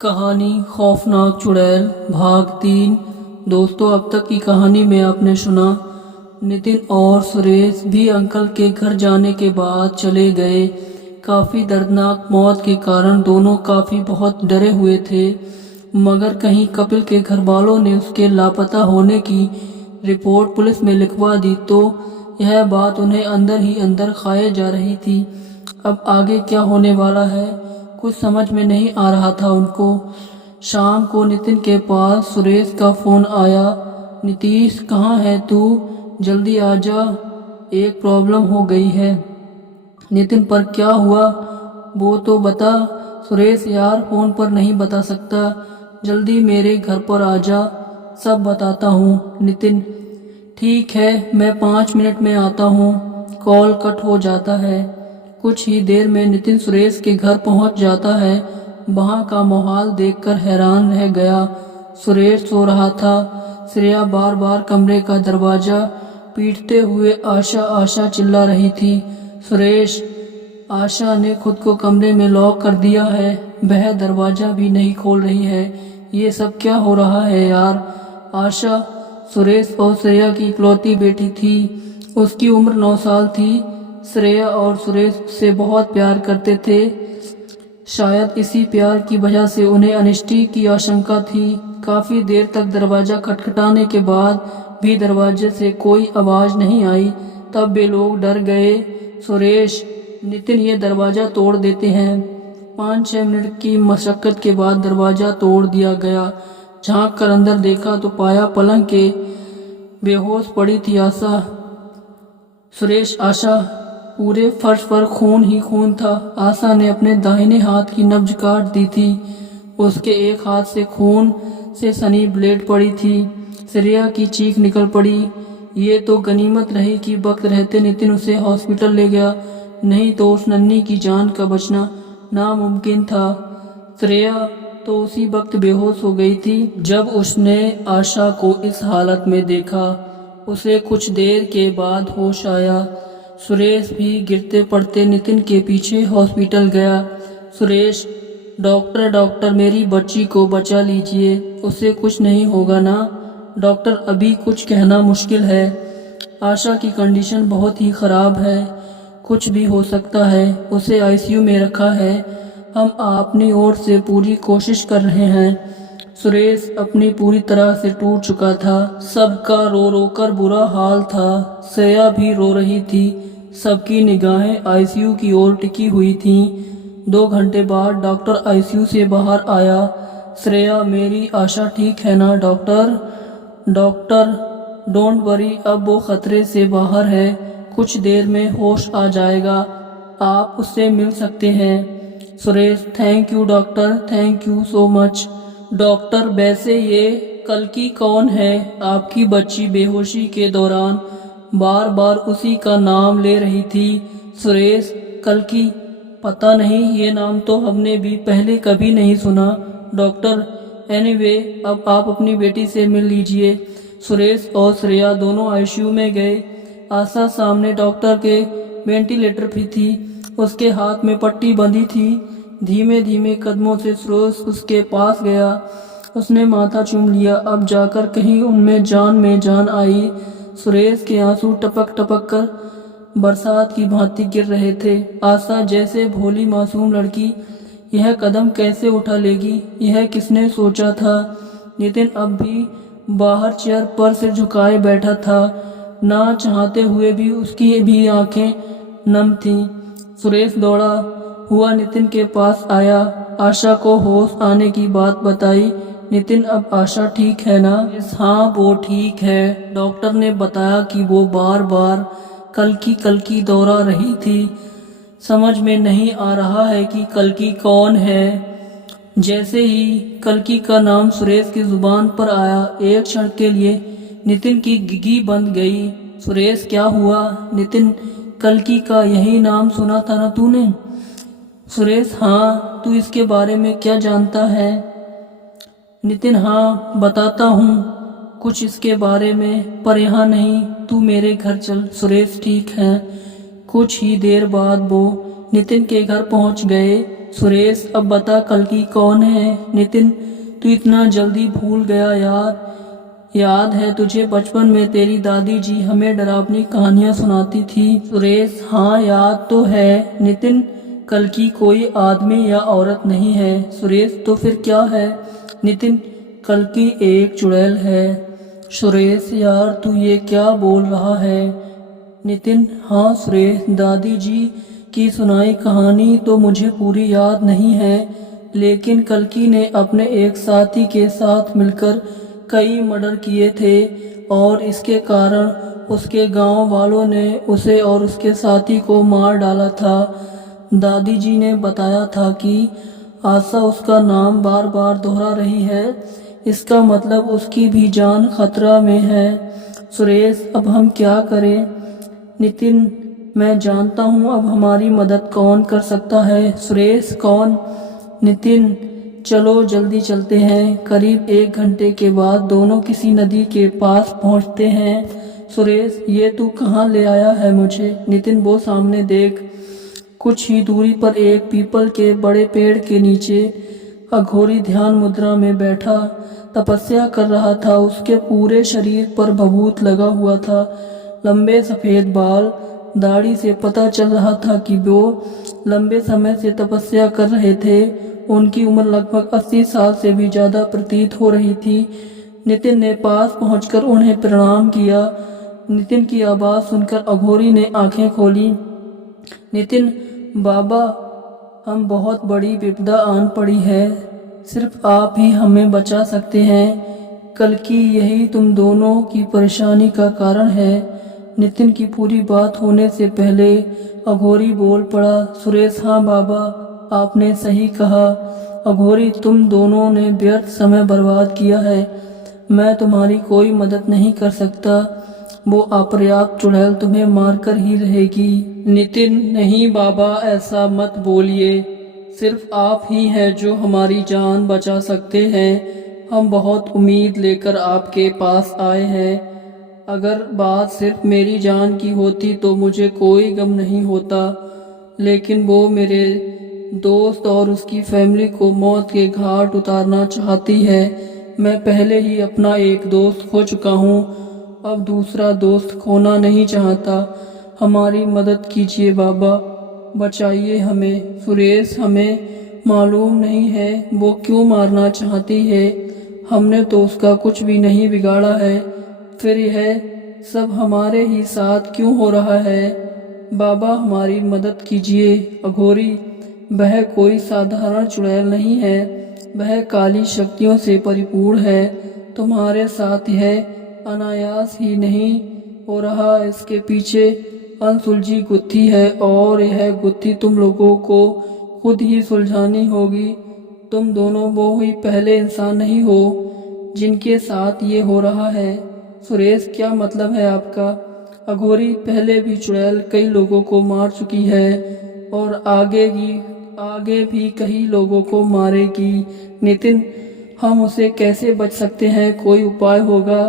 कहानी खौफनाक चुड़ैल भाग 3। दोस्तों, अब तक की कहानी में आपने सुना नितिन और सुरेश भी अंकल के घर जाने के बाद चले गए। काफ़ी दर्दनाक मौत के कारण दोनों काफ़ी बहुत डरे हुए थे, मगर कहीं कपिल के घर वालों ने उसके लापता होने की रिपोर्ट पुलिस में लिखवा दी तो यह बात उन्हें अंदर ही अंदर खाए जा रही थी। अब आगे क्या होने वाला है कुछ समझ में नहीं आ रहा था उनको। शाम को नितिन के पास सुरेश का फ़ोन आया। नीतीश, कहाँ है तू? जल्दी आ जा, एक प्रॉब्लम हो गई है। नितिन, पर क्या हुआ वो तो बता। सुरेश, यार फ़ोन पर नहीं बता सकता, जल्दी मेरे घर पर आ जा, सब बताता हूँ। नितिन, ठीक है, मैं 5 मिनट में आता हूँ। कॉल कट हो जाता है। कुछ ही देर में नितिन सुरेश के घर पहुंच जाता है। वहां का माहौल देखकर हैरान रह गया। सुरेश सो रहा था। श्रेया बार बार कमरे का दरवाजा पीटते हुए आशा आशा चिल्ला रही थी। सुरेश, आशा ने खुद को कमरे में लॉक कर दिया है, वह दरवाजा भी नहीं खोल रही है। ये सब क्या हो रहा है यार? आशा सुरेश और श्रेया की इकलौती बेटी थी। उसकी उम्र 9 साल थी। श्रेया और सुरेश से बहुत प्यार करते थे। शायद इसी प्यार की वजह से उन्हें अनिष्टि की आशंका थी। काफी देर तक दरवाजा खटखटाने के बाद भी दरवाजे से कोई आवाज नहीं आई। तब वे लोग डर गए। सुरेश, नितिन ये दरवाजा तोड़ देते हैं। 5-6 मिनट की मशक्कत के बाद दरवाजा तोड़ दिया गया। झांक कर अंदर देखा तो पाया पलंग के बेहोश पड़ी थी आशा। सुरेश, आशा, पूरे फर्श पर खून ही खून था। आशा ने अपने दाहिने हाथ की नब्ज काट दी थी। उसके एक हाथ से खून से सनी ब्लेड पड़ी थी। श्रेया की चीख निकल पड़ी। ये तो गनीमत रही कि वक्त रहते नितिन उसे हॉस्पिटल ले गया, नहीं तो उस नन्ही की जान का बचना नामुमकिन था। श्रेया तो उसी वक्त बेहोश हो गई थी जब उसने आशा को इस हालत में देखा। उसे कुछ देर के बाद होश आया। सुरेश भी गिरते पड़ते नितिन के पीछे हॉस्पिटल गया। सुरेश, डॉक्टर डॉक्टर, मेरी बच्ची को बचा लीजिए, उसे कुछ नहीं होगा ना? डॉक्टर, अभी कुछ कहना मुश्किल है, आशा की कंडीशन बहुत ही ख़राब है, कुछ भी हो सकता है, उसे आईसीयू में रखा है, हम अपनी ओर से पूरी कोशिश कर रहे हैं। सुरेश अपनी पूरी तरह से टूट चुका था। सबका रो रो कर बुरा हाल था। श्रेया भी रो रही थी। सबकी निगाहें आईसीयू की ओर टिकी हुई थीं। 2 घंटे बाद डॉक्टर आईसीयू से बाहर आया। श्रेया, मेरी आशा ठीक है ना डॉक्टर? डॉक्टर, डोंट वरी, अब वो खतरे से बाहर है, कुछ देर में होश आ जाएगा, आप उससे मिल सकते हैं। Suresh, thank you doctor, thank you so much. Doctor, वैसे ये कल्कि कौन है? आपकी बच्ची बेहोशी के दौरान बार बार उसी का नाम ले रही थी। सुरेश, कल्कि? पता नहीं, ये नाम तो हमने भी पहले कभी नहीं सुना। डॉक्टर, एनीवे, अब आप अपनी बेटी से मिल लीजिए। सुरेश और श्रेया दोनों आईसीयू में गए। आशा सामने डॉक्टर के वेंटिलेटर पे थी। उसके हाथ में पट्टी बंधी थी। धीमे धीमे कदमों से सुरेश उसके पास गया। उसने माथा चूम लिया। अब जाकर कहीं उनमें जान आई। सुरेश के आंसू टपक टपक कर बरसात की भांति गिर रहे थे। आशा जैसे भोली मासूम लड़की यह कदम कैसे उठा लेगी, यह किसने सोचा था? नितिन अब भी बाहर चेयर पर सिर झुकाए बैठा था। ना चाहते हुए भी उसकी भी आंखें नम थीं। सुरेश दौड़ा हुआ नितिन के पास आया। आशा को होश आने की बात बताई। नितिन, अब आशा ठीक है ना? हाँ, वो ठीक है। डॉक्टर ने बताया कि वो बार बार कल्कि दोहरा रही थी। समझ में नहीं आ रहा है कि कल्कि कौन है। जैसे ही कल्कि का नाम सुरेश की जुबान पर आया, एक क्षण के लिए नितिन की गिगी बंद गई। सुरेश, क्या हुआ? नितिन, कल्कि का यही नाम सुना था ना तूने? सुरेश, हाँ, तू इसके बारे में क्या जानता है? नितिन, हाँ, बताता हूँ कुछ इसके बारे में, पर यहाँ नहीं, तू मेरे घर चल। सुरेश, ठीक है। कुछ ही देर बाद वो नितिन के घर पहुँच गए। सुरेश अब बता कल्कि कौन है। नितिन तू इतना जल्दी भूल गया यार। याद है तुझे बचपन में तेरी दादी जी हमें डरावनी कहानियां सुनाती थी। सुरेश हाँ याद तो है। नितिन कल्कि कोई आदमी या औरत नहीं है। सुरेश तो फिर क्या है। नितिन कल्कि एक चुड़ैल है। सुरेश यार तू ये क्या बोल रहा है। नितिन हाँ सुरेश, दादी जी की सुनाई कहानी तो मुझे पूरी याद नहीं है, लेकिन कल्कि ने अपने एक साथी के साथ मिलकर कई मर्डर किए थे और इसके कारण उसके गांव वालों ने उसे और उसके साथी को मार डाला था। दादी जी ने बताया था कि आशा उसका नाम बार बार दोहरा रही है, इसका मतलब उसकी भी जान खतरा में है। सुरेश अब हम क्या करें। नितिन मैं जानता हूँ अब हमारी मदद कौन कर सकता है। सुरेश कौन। नितिन चलो जल्दी चलते हैं। करीब 1 घंटे के बाद दोनों किसी नदी के पास पहुँचते हैं। सुरेश ये तू कहाँ ले आया है मुझे। नितिन वो सामने देख। कुछ ही दूरी पर एक पीपल के बड़े पेड़ के नीचे अघोरी ध्यान मुद्रा में बैठा तपस्या कर रहा था। उसके पूरे शरीर पर भभूत लगा हुआ था, लंबे सफ़ेद बाल, दाढ़ी से पता चल रहा था कि वो लंबे समय से तपस्या कर रहे थे। उनकी उम्र लगभग 80 साल से भी ज़्यादा प्रतीत हो रही थी। नितिन ने पास पहुंचकर उन्हें प्रणाम किया। नितिन की आवाज़ सुनकर अघोरी ने आंखें खोली। नितिन बाबा हम बहुत बड़ी विपदा आन पड़ी है, सिर्फ आप ही हमें बचा सकते हैं। कल्कि यही तुम दोनों की परेशानी का कारण है। नितिन की पूरी बात होने से पहले अघोरी बोल पड़ा। सुरेश हाँ बाबा आपने सही कहा। अघोरी तुम दोनों ने व्यर्थ समय बर्बाद किया है, मैं तुम्हारी कोई मदद नहीं कर सकता। वो अपर्याप्त चुड़ैल तुम्हें मारकर ही रहेगी। नितिन नहीं बाबा ऐसा मत बोलिए, सिर्फ आप ही हैं जो हमारी जान बचा सकते हैं। हम बहुत उम्मीद लेकर आपके पास आए हैं। अगर बात सिर्फ मेरी जान की होती तो मुझे कोई गम नहीं होता, लेकिन वो मेरे दोस्त और उसकी फैमिली को मौत के घाट उतारना चाहती है। मैं पहले ही अपना एक दोस्त खो चुका हूँ, अब दूसरा दोस्त खोना नहीं चाहता। हमारी मदद कीजिए बाबा, बचाइए हमें। सुरेश हमें मालूम नहीं है वो क्यों मारना चाहती है, हमने तो उसका कुछ भी नहीं बिगाड़ा है, फिर यह सब हमारे ही साथ क्यों हो रहा है। बाबा हमारी मदद कीजिए। अघोरी वह कोई साधारण चुड़ैल नहीं है, वह काली शक्तियों से परिपूर्ण है। तुम्हारे साथ यह अनायास ही नहीं हो रहा, इसके पीछे अनसुलझी गुत्थी है और यह गुत्थी तुम लोगों को खुद ही सुलझानी होगी। तुम दोनों वो ही पहले इंसान नहीं हो जिनके साथ ये हो रहा है। सुरेश क्या मतलब है आपका। अघोरी पहले भी चुड़ैल कई लोगों को मार चुकी है और आगे भी कई लोगों को मारेगी। नितिन हम उसे कैसे बच सकते हैं, कोई उपाय होगा।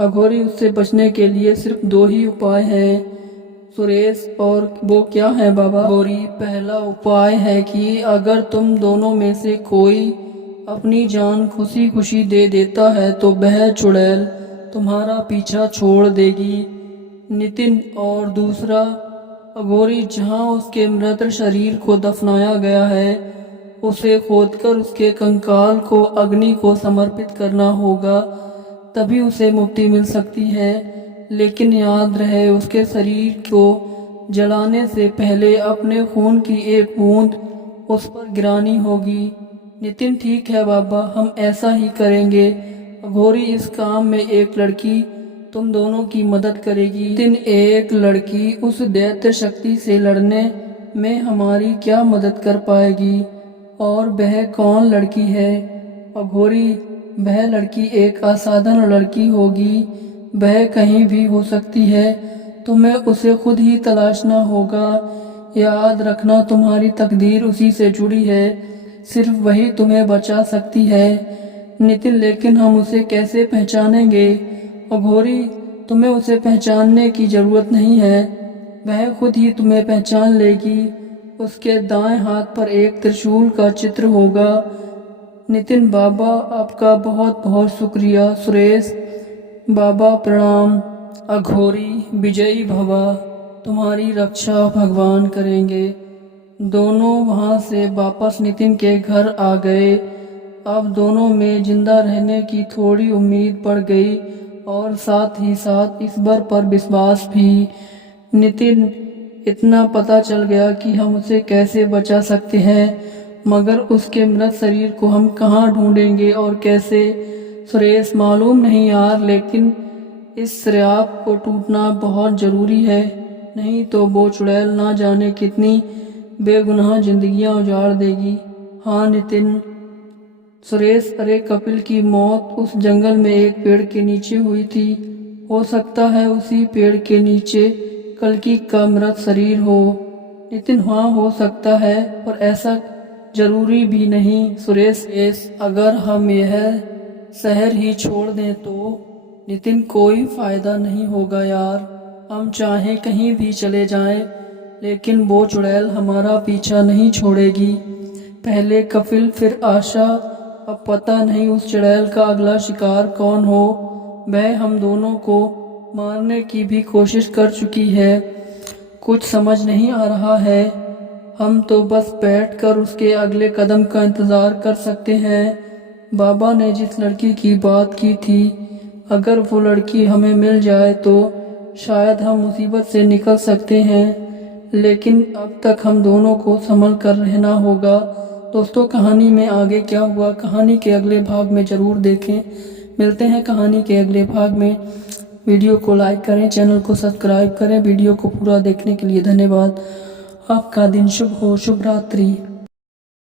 अघोरी उससे बचने के लिए सिर्फ 2 ही उपाय हैं सुरेश, और वो क्या है बाबा। अघोरी पहला उपाय है कि अगर तुम दोनों में से कोई अपनी जान खुशी खुशी दे देता है तो वह चुड़ैल तुम्हारा पीछा छोड़ देगी। नितिन और दूसरा, अघोरी जहाँ उसके मृत शरीर को दफनाया गया है उसे खोदकर उसके कंकाल को अग्नि को समर्पित करना होगा, तभी उसे मुक्ति मिल सकती है। लेकिन याद रहे उसके शरीर को जलाने से पहले अपने खून की एक बूंद उस पर गिरानी होगी। नितिन ठीक है बाबा हम ऐसा ही करेंगे। अघोरी इस काम में एक लड़की तुम दोनों की मदद करेगी। नितिन एक लड़की उस दैत्य शक्ति से लड़ने में हमारी क्या मदद कर पाएगी, और वह कौन लड़की है। अघोरी वह लड़की एक असाधारण लड़की होगी, वह कहीं भी हो सकती है, तुम्हें उसे खुद ही तलाशना होगा। याद रखना तुम्हारी तकदीर उसी से जुड़ी है, सिर्फ वही तुम्हें बचा सकती है। नितिन लेकिन हम उसे कैसे पहचानेंगे। अघोरी तुम्हें उसे पहचानने की जरूरत नहीं है, वह खुद ही तुम्हें पहचान लेगी। उसके दाएं हाथ पर एक त्रिशूल का चित्र होगा। नितिन बाबा आपका बहुत बहुत शुक्रिया। सुरेश बाबा प्रणाम। अघोरी विजयी भवा, तुम्हारी रक्षा भगवान करेंगे। दोनों वहां से वापस नितिन के घर आ गए। अब दोनों में जिंदा रहने की थोड़ी उम्मीद पड़ गई और साथ ही साथ ईश्वर पर विश्वास भी। नितिन इतना पता चल गया कि हम उसे कैसे बचा सकते हैं, मगर उसके मृत शरीर को हम कहाँ ढूंढेंगे और कैसे? सुरेश मालूम नहीं यार, लेकिन इस श्राप को टूटना बहुत जरूरी है, नहीं तो वो चुड़ैल ना जाने कितनी बेगुनाह जिंदगियां उजाड़ देगी। हाँ नितिन। सुरेश अरे कपिल की मौत उस जंगल में एक पेड़ के नीचे हुई थी। हो सकता है उसी पेड़ के नीचे कल्कि का मृत शरीर हो। नितिन हाँ हो सकता है, पर ऐसा जरूरी भी नहीं। सुरेश अगर हम यह शहर ही छोड़ दें तो? नितिन कोई फायदा नहीं होगा यार, हम चाहे कहीं भी चले जाएं, लेकिन वो चुड़ैल हमारा पीछा नहीं छोड़ेगी। पहले कपिल फिर आशा, अब पता नहीं उस चुड़ैल का अगला शिकार कौन हो। वह हम दोनों को मारने की भी कोशिश कर चुकी है। कुछ समझ नहीं आ रहा है, हम तो बस बैठकर उसके अगले कदम का इंतजार कर सकते हैं। बाबा ने जिस लड़की की बात की थी, अगर वो लड़की हमें मिल जाए तो शायद हम मुसीबत से निकल सकते हैं, लेकिन अब तक हम दोनों को संभल कर रहना होगा। दोस्तों कहानी में आगे क्या हुआ, कहानी के अगले भाग में ज़रूर देखें। मिलते हैं कहानी के अगले भाग में। वीडियो को लाइक करें, चैनल को सब्सक्राइब करें। वीडियो को पूरा देखने के लिए धन्यवाद। आपका दिन शुभ हो। शुभ रात्रि।